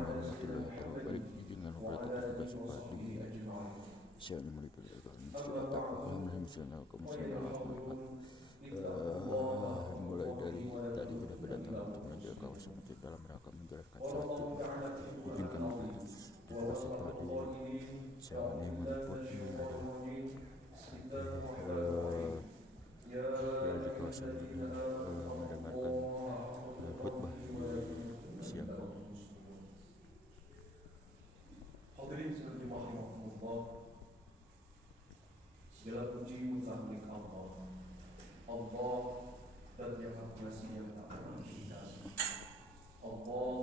warahmatullahi wabarakatuh. Dengan wabarakatuh bersifat di saya memiliki mulai dari tadi sudah berdatang untuk menjaga kawasan masjid dalam rangka menjalankan suatu izinkan bersifat di saya menjemput berada di kawasan mendengarkan khutbah siang. Hadirin sekalian rahimakumullah, segala puji mutlak milik Allah. Allah dan yang maha pengasih yang tak pernah berhenti. Allah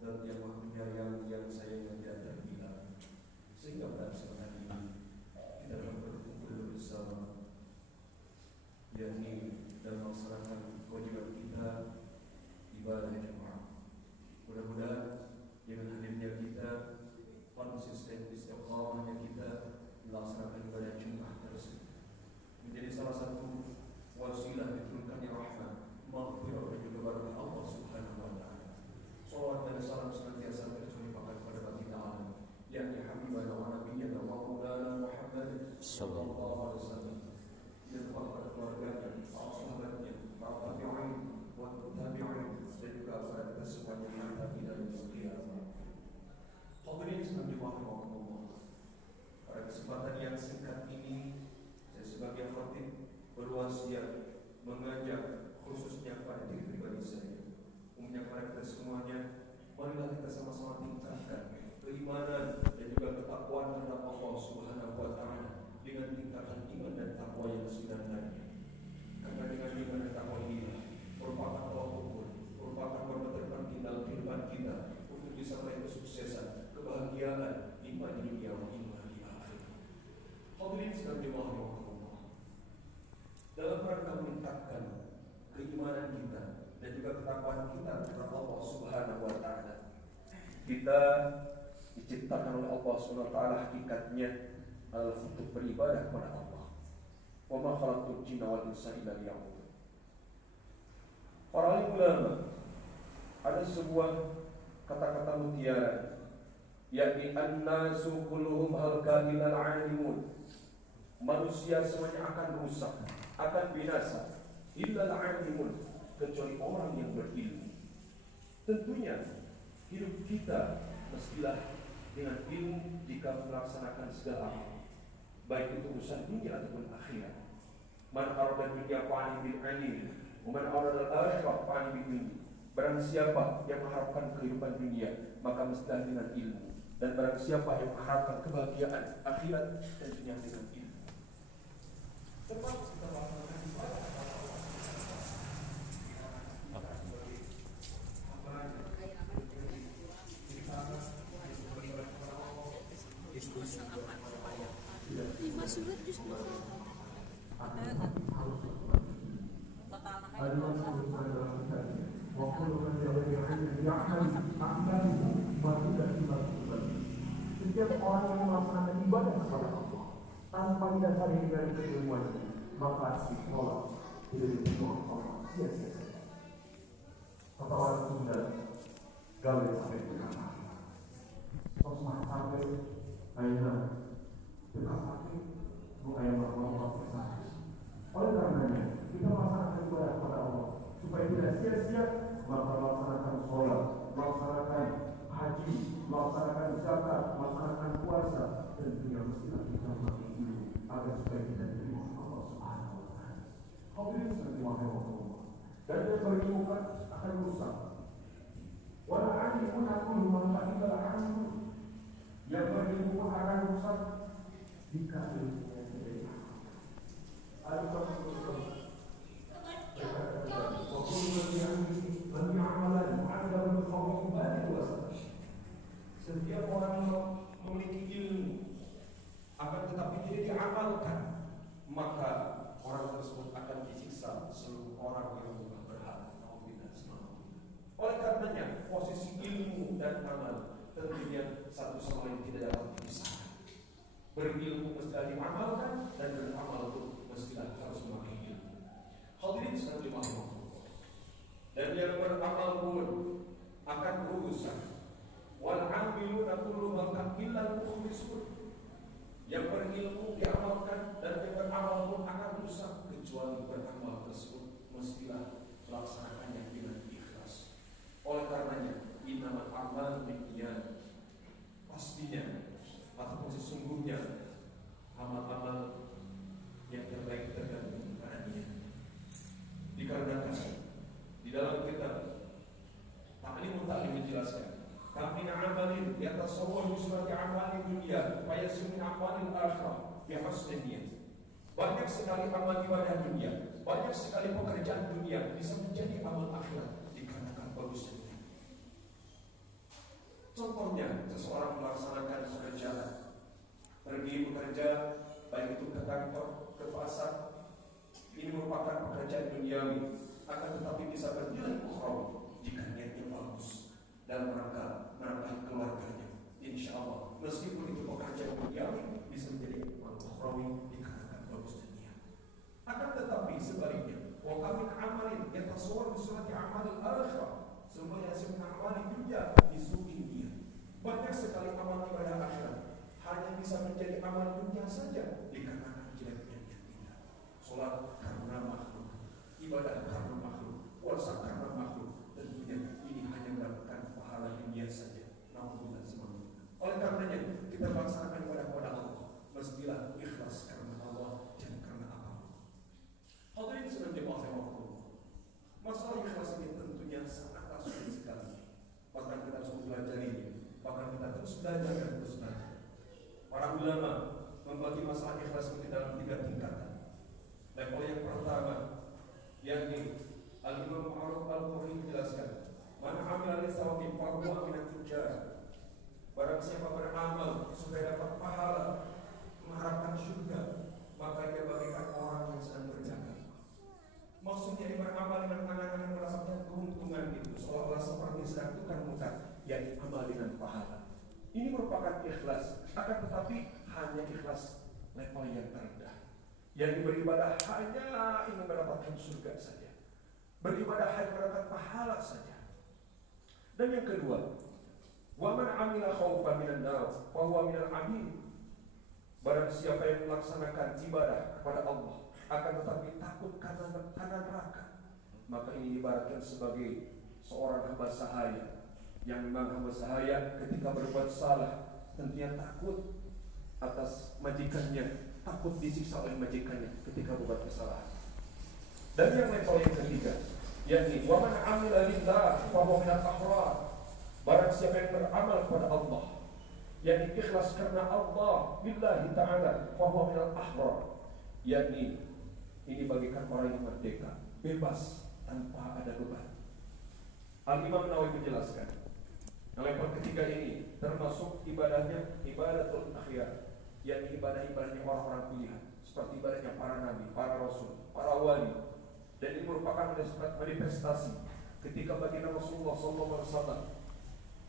dan yang maha penyayang yang sayangnya tidak terhilang. Sehingga pada kesempatan ini kita akan berkumpul bersama, yakni dalam melaksanakan kewajiban kita ibadah Jumat. Mudah-mudahan dengan hadirnya kita, konsisten istiqamahnya kita melaksanakan ibadah Jumat tersebut menjadi salah satu wasilah diturunkannya rahmat, maghfirah dan juga barakah Allah Subhanahu wa taala. Shalawat dan salam senantiasa tercurahkan kepada baginda alam, yakni habibana wa nabiyyana wa maulana Muhammad sallallahu alaihi wasallam, dan kepada keluarganya, para sahabatnya, para tabi'in wa tabi'in, dan juga kepada kita semuanya yang hadir dalam qiyamah. Hadirin sekalian rahimakumullah, pada kesempatan yang singkat ini saya sebagai khatib berwasiat mengajak khususnya kepada diri pribadi saya, umumnya kepada kita semuanya, marilah kita sama-sama tingkatkan keimanan dan juga ketakwaan terhadap Allah Subhanahu wa taala dengan tingkatan iman dan takwa yang sebenarnya. Karena dengan iman dan takwa ini merupakan tolak ukur, merupakan norma terpenting dalam kehidupan kita untuk bisa meraih kesuksesan, kebahagiaan, iman di dunia dan iman di akhirat. Hadirin sekalian rahimakumullah, dalam rangka meningkatkan keimanan kita dan juga ketakwaan kita kepada Allah Subhanahu wa taala, kita diciptakan oleh Allah Subhanahu wa taala hakikatnya adalah untuk beribadah kepada Allah. Wa ma khalaqtul jinna wal insa illa liya'budun. Para ulama ada sebuah kata-kata mutiara, yakni an-nasu kulluhum halka illal 'alimun. Manusia semuanya akan rusak, akan binasa, illal 'alimun, kecuali orang yang berilmu. Tentunya hidup kita mestilah dengan ilmu jika melaksanakan segala hal, baik itu urusan dunia ataupun akhirat. Man arada dunya fa'ali bil 'ilm, wa man arada al-akhirah fa'ali bil ilm. Barang siapa yang mengharapkan kehidupan dunia, maka mestilah dengan ilmu. Dan barang siapa yang mengharapkan kebahagiaan akhirat, tentunya dengan ilmu. Sebab kita melaksanakan ibadah lima surat justru setiap orang yang melaksanakan ibadah kepada Allah tanpa didasari dengan keilmuan, maka sholat tidak diterima Allah sia-sia saja. Kata orang Sunda, gawe sampai berkata, sosmah sampai aina berkata, bu ayam Allah bersama. Oleh karenanya kita melaksanakan ibadah kepada Allah supaya tidak sia-sia, maka melaksanakan sholat, melaksanakan haji, melaksanakan zakat, melaksanakan puasa, dan dunia mestilah kita memakai ilmu agar supaya kita diterima Allah Subhanahu wa taala. Hadirin sekalian rahimakumullah, dan yang berilmukan akan rusak. Wala 'alimun aqulu man ta'ala 'alimun, yang berilmu akan rusak jika ilmunya tidak diamalkan. Al-Qur'an setiap orang memiliki ilmu, akan tetapi tidak diamalkan, maka orang tersebut akan disiksa seluruh orang yang bukan berhak. Oleh karenanya posisi ilmu dan amal tentunya satu sama lain tidak dapat dipisahkan. Berilmu mestilah diamalkan, dan beramal itu mestilah harus memakai ilmu. Hadirin sekalian rahimakumullah, dan yang beramal pun akan berurusan. amiluna kulluhum illa al-mukhlisun. Yang berilmu diamalkan dan yang beramal pun akan rusak kecuali beramal tersebut mestilah melaksanakannya dengan ikhlas. Oleh karenanya, innamal a'malu binniyat. Pastinya ataupun sesungguhnya amal-amal yang terbaik tergantung pada niat. Dikarenakan di dalam kitab Ta'limut Ta'lim menjelaskan, kami amalin yatasawwar surati amalin dunia fayasmin amalin akhirah bi husnil niat. Banyak sekali amal ibadah dunia, banyak sekali pekerjaan dunia bisa menjadi amal akhirat dikarenakan bagusnya niat. Contohnya, seseorang melaksanakan pekerjaan, pergi bekerja, baik itu ke kantor, ke pasar, ini merupakan pekerjaan duniawi, akan tetapi bisa bernilai ukhrawi jika niatnya bagus dalam rangka menambahi keluarganya. Insya Allah, meskipun itu pekerjaan duniawi, bisa menjadi amal ukhrawi dikarenakan bagusnya niat. Akan tetapi sebaliknya, wa kami amalin yatasawwar bi surati amalil akhirah, semua yang amalin dunia disuruhi niat. Banyak sekali amal ibadah akhirat hanya bisa menjadi amal dunia saja dikarenakan jeleknya niat kita. Salat karena makhluk, ibadah karena makhluk, puasa karena makhluk, tentunya ini hanya mendapatkan pahala dunia saja. Namun bukan semuanya. Oleh karenanya kita melaksanakan ibadah kepada Allah mestilah ikhlas karena Allah dan karena apa. Hadirin sedang dimaksudkan. Masalah ikhlas ini tentunya sangatlah sulit sekali. Bahkan kita harus mempelajarinya. Bahkan kita terus belajar dan terus belajar. Para ulama membagi masalah ikhlas ini dalam 3 tingkatan. Level yang pertama, yakni Al-Imam Ma'ruf Al-Qurri menjelaskan, man amila lisawabi fahuwa minat tujar. Barang siapa beramal supaya dapat pahala, mengharapkan surga, maka dia bagaikan orang yang sedang berdagang. Maksudnya dia beramal dengan angan-angan mendapatkan keuntungan itu, seolah-olah seperti sedang tukar muka, yakni amal dengan pahala. Ini merupakan ikhlas, akan tetapi hanya ikhlas level yang terendah. Yang beribadah hanya ingin mendapatkan surga saja, beribadah hanya mendapatkan pahala saja. Dan yang kedua, wa man amila khaufan minan nar fa huwa minal abid. Barang siapa yang melaksanakan ibadah kepada Allah akan tetapi takut karena neraka, maka ini diibaratkan sebagai seorang hamba sahaya yang memang hamba sahaya ketika berbuat salah tentunya takut atas majikannya, takut disiksa oleh majikannya ketika berbuat kesalahan. Dan yang level yang ketiga, yakni wa man amila lillah fa huwa minal ahrar. Barang siapa yang beramal kepada Allah, yakni ikhlas karena Allah billahi ta'ala, fa huwa minal ahrar, yakni ini bagikan orang yang merdeka, bebas tanpa ada beban. Al-Imam Nawawi menjelaskan, level ketiga ini termasuk ibadahnya ibadatul akhyar, yakni ibadah-ibadahnya orang-orang pilihan, seperti ibadahnya para nabi, para rasul, para wali. Dan ini merupakan manifestasi ketika baginda Rasulullah SAW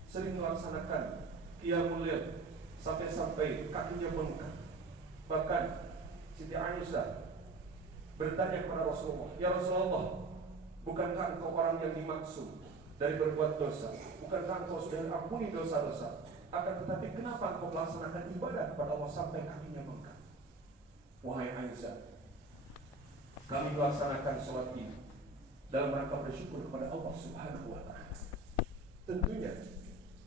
sering melaksanakan qiyamul lail sampai-sampai kakinya bengkak. Bahkan Siti Aisyah bertanya kepada Rasulullah, ya Rasulullah, bukankah engkau orang yang dimaksud dari berbuat dosa? Bukankah engkau sudah ampuni dosa-dosa? Akan tetapi kenapa engkau melaksanakan ibadah kepada Allah sampai kakinya bengkak? Wahai Aisyah, kami melaksanakan sholat ini dalam rangka bersyukur kepada Allah Subhanahu wa ta'ala. Tentunya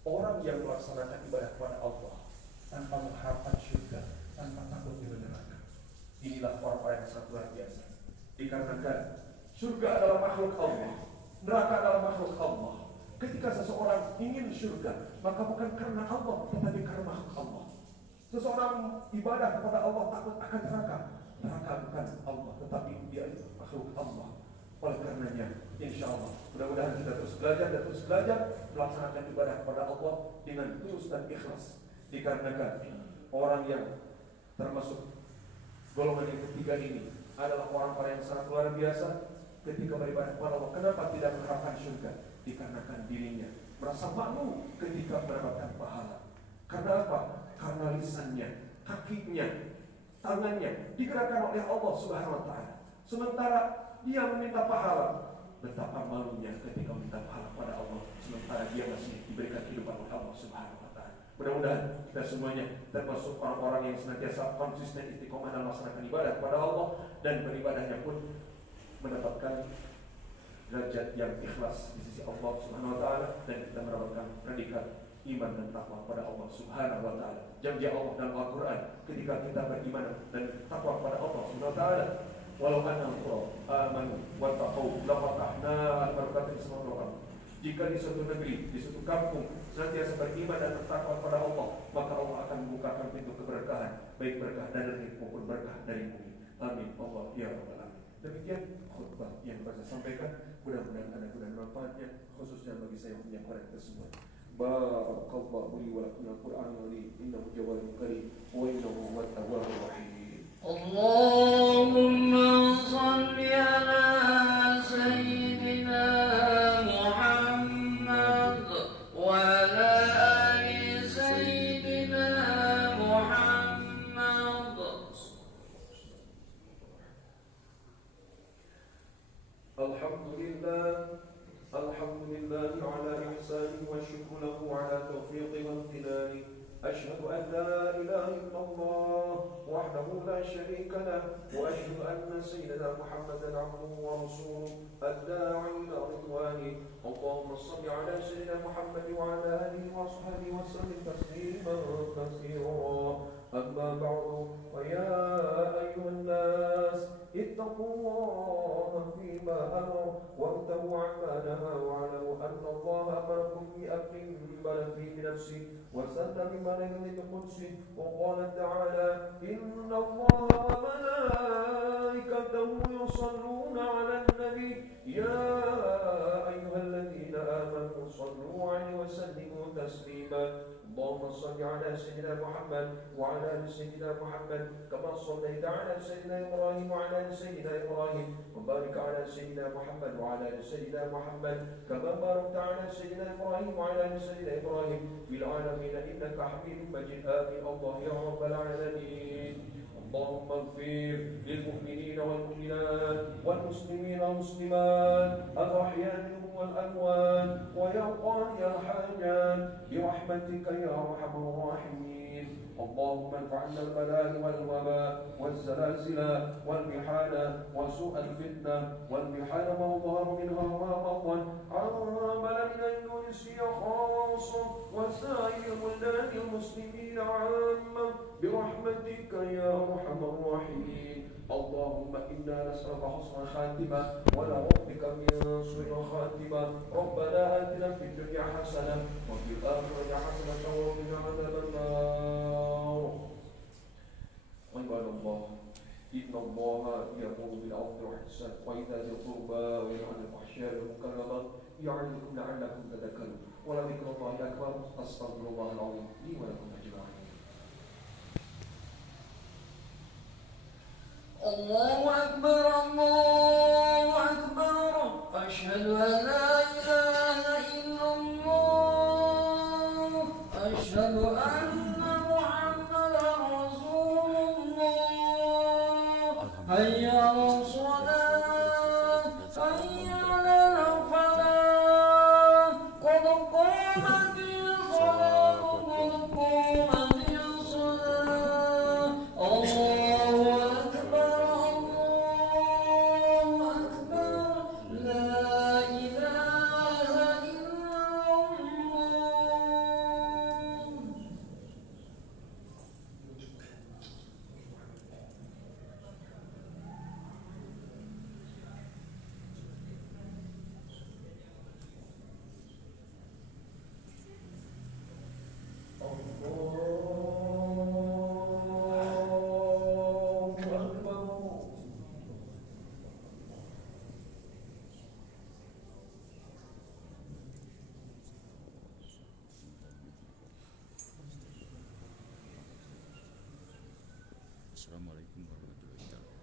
orang yang melaksanakan ibadah kepada Allah tanpa mengharapkan surga, tanpa takut di neraka, inilah orang-orang yang sangat luar biasa. Dikarenakan surga adalah makhluk Allah, neraka adalah makhluk Allah. Ketika seseorang ingin surga, maka bukan karena Allah, tetapi karena makhluk Allah. Seseorang ibadah kepada Allah takut akan neraka bukan Allah, tetapi dia itu makhluk Allah. Oleh karenanya, insya Allah, mudah-mudahan kita terus belajar melaksanakan ibadah kepada Allah dengan tulus dan ikhlas. Dikarenakan orang yang termasuk golongan yang ketiga ini adalah orang-orang yang sangat luar biasa ketika beribadah kepada Allah. Kenapa tidak mengharapkan surga? Dikarenakan dirinya merasa malu ketika mendapatkan pahala. Karena apa? Karena lisannya, kakinya, tangannya digerakkan oleh Allah Subhanahu wa ta'ala. Sementara dia meminta pahala, betapa malunya ketika minta pahala pada Allah sementara dia masih diberikan kehidupan oleh Allah Subhanahu wa Ta'ala. Mudah-mudahan kita semuanya termasuk orang-orang yang senantiasa konsisten istiqomah dalam melaksanakan ibadah kepada Allah, dan beribadahnya pun mendapatkan derajat yang ikhlas di sisi Allah Subhanahu wa Ta'ala, dan kita mendapatkan predikat iman dan takwa kepada Allah Subhanahu wa Ta'ala. Janji Allah dalam Al-Quran ketika kita beriman dan takwa kepada Allah Subhanahu wa Ta'ala, walau annahum amanu wattaqau lafatahna al-barakati samawati. Jika di suatu negeri, di suatu kampung senantiasa beriman dan bertakwa kepada Allah, maka Allah akan membukakan pintu keberkahan, baik berkah dari langit maupun berkah dari bumi. Amin Allah ya rabbal alamin. Demikian khutbah yang saya sampaikan, mudah-mudahan ada guna manfaatnya, khususnya bagi saya menyampaikan kita semua. Barakallahu li wa lakum bil Qur'an wa li innahu jawadun karim wa innahu huwat tawwabur rahim. Allahumma shalli ala sayyidina Muhammad wa ala ali sayyidina Muhammad. Alhamdulillah ala ihsani wa syukru lahu ala taufiqi wa imtinani. Ashhadu an la ilaha illallah wahdahu la syarika lah wa ashhadu anna sayyidina Muhammadan abduhu wa rasuluh ad-da'i ila ridwani. Allahumma shalli ala sayyidina Muhammad wa ala alihi wa sahbihi wa sallim tasliman katsira. Amma ba'du, fa ya ayyuhan nas ittaqullaha fima amara wabtagu 'amma nahaa wa'lamu anna Allaha amarakum bi amrin bada fi nafsi wa sanna bi malaikati qudsi wa qala ta'ala inna Allaha wa malaikatahu yusalluna 'alan nabi ya ayyuhalladhina amanu sallu 'alaihi wa sallimu taslima. اللهم صل على سيدنا محمد وعلى ال سيدنا محمد كما صليت على سيدنا ابراهيم وعلى ال سيدنا ابراهيم وبارك على سيدنا محمد وعلى ال سيدنا محمد كما باركت على سيدنا ابراهيم وعلى ال سيدنا ابراهيم في العالمين انك حميد مجيد. امين الله يا رب العالمين. اللهم اغفر للمؤمنين والمؤمنات والمسلمين والمسلمات الأحياء منهم والأموات ويا قاضي الحاجات برحمتك يا أرحم الراحمين. اللهم ارفعنا البلاء والوباء والزلازل والمحال وسوء الفتنة والمحال ما ظهر منها وما بطن عن بلدنا إندونيسيا خاصة وسائر بلدان المسلمين عامة برحمتك يا أرحم الراحمين. اللهم إنا نسألك حسن الخاتمة ونعوذ بك من سوء الخاتمة. ربنا آتنا في الدنيا حسنة وفي الآخرة حسنة وقنا عذاب النار. عباد الله إن الله يأمر بالعدل والإحسان وإيتاء ذي القربى وينهى عن الفحشاء والمنكر والبغي يعظكم لعلكم تذكرون. ولذكر الله أكبر. أستغفر الله العظيم لي ولكم أجمعين. الله أكبر الله أكبر أشهد أن لا إله إلا الله أشهد أن محمدا رسول الله. حي على الصلاة حي على الفلاح قد قامت الصلاة قد قامت الصلاة. الله أكبر الله أكبر لا إله إلا الله. Assalamualaikum warahmatullahi wabarakatuh.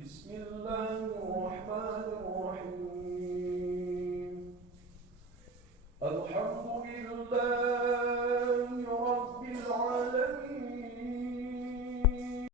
Bismillah.